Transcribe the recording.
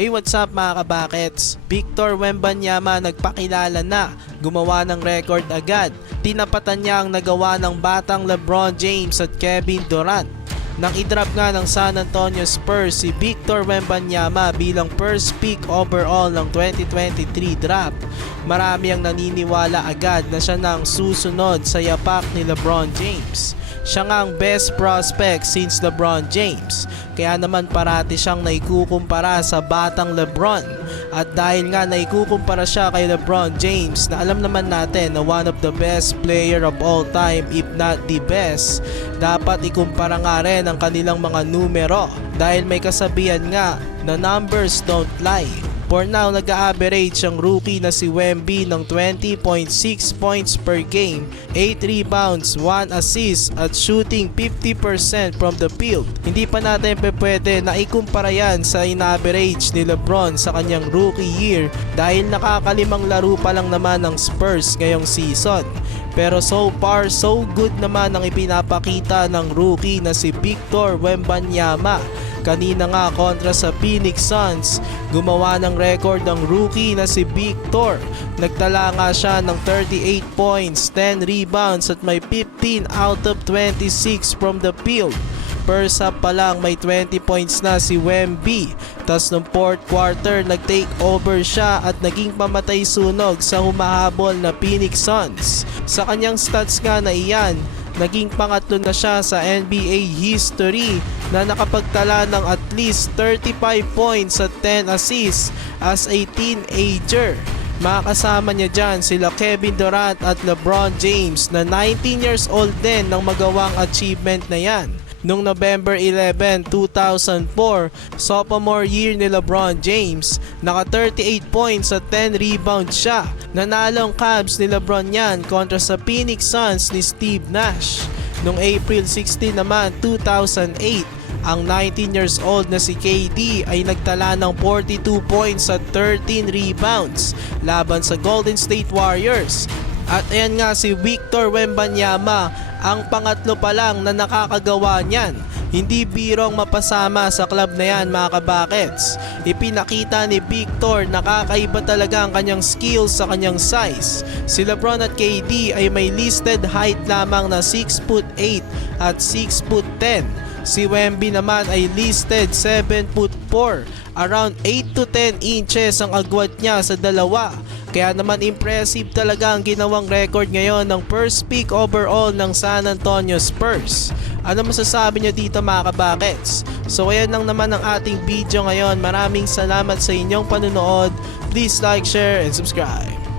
Hey, what's up mga kabakets? Victor Wembanyama nagpakilala na, gumawa ng record agad. Tinapatan niya ang nagawa ng batang LeBron James at Kevin Durant. Nang i-drop nga ng San Antonio Spurs si Victor Wembanyama bilang first pick overall ng 2023 draft, marami ang naniniwala agad na siya na ang susunod sa yapak ni LeBron James. Siya nga ang best prospect since LeBron James, kaya naman parati siyang naikukumpara sa batang LeBron. At dahil nga naikukumpara siya kay LeBron James na alam naman natin na one of the best player of all time if not the best, dapat ikumpara nga rin ang kanilang mga numero dahil may kasabihan nga na numbers don't lie. For now, nag-a-average ang rookie na si Wemby ng 20.6 points per game, 8 rebounds, 1 assist at shooting 50% from the field. Hindi pa natin pwede na ikumpara yan sa ina-average ni LeBron sa kanyang rookie year dahil nakakalimang laro pa lang naman ng Spurs ngayong season. Pero so far, so good naman ang ipinapakita ng rookie na si Victor Wembanyama. Kanina nga kontra sa Phoenix Suns, gumawa ng record ng rookie na si Victor. Nagtala nga siya ng 38 points, 10 rebounds at may 15 out of 26 from the field. First half pa lang may 20 points na si Wemby. Tas nung fourth quarter nag-take over siya at naging pamatay sunog sa humahabol na Phoenix Suns. Sa kanyang stats nga na iyan, naging pangatlo na siya sa NBA history na nakapagtala ng at least 35 points at 10 assists as a teenager. Makakasama niya dyan sila Kevin Durant at LeBron James na 19 years old din nang magawang achievement na yan. Noong November 11, 2004, sophomore year ni LeBron James, naka 38 points at 10 rebounds siya. Nanalo ang Cavs ni LeBron yan kontra sa Phoenix Suns ni Steve Nash. Noong April 16 naman, 2008, ang 19 years old na si KD ay nagtala ng 42 points at 13 rebounds laban sa Golden State Warriors. At ayan nga si Victor Wembanyama, ang pangatlo pa lang na nakakagawa niyan. Hindi birong mapasama sa club na yan mga kabakets. Ipinakita ni Victor na kakaiba talaga ang kanyang skills sa kanyang size. Si LeBron at KD ay may listed height lamang na 6'8" at 6'10". Si Wemby naman ay listed 7'4". Around 8 to 10 inches ang agwat niya sa dalawa. Kaya naman impressive talaga ang ginawang record ngayon ng first pick overall ng San Antonio Spurs. Ano masasabi niyo dito mga kabakets? So ayan lang naman ang ating video ngayon. Maraming salamat sa inyong panunood. Please like, share, and subscribe.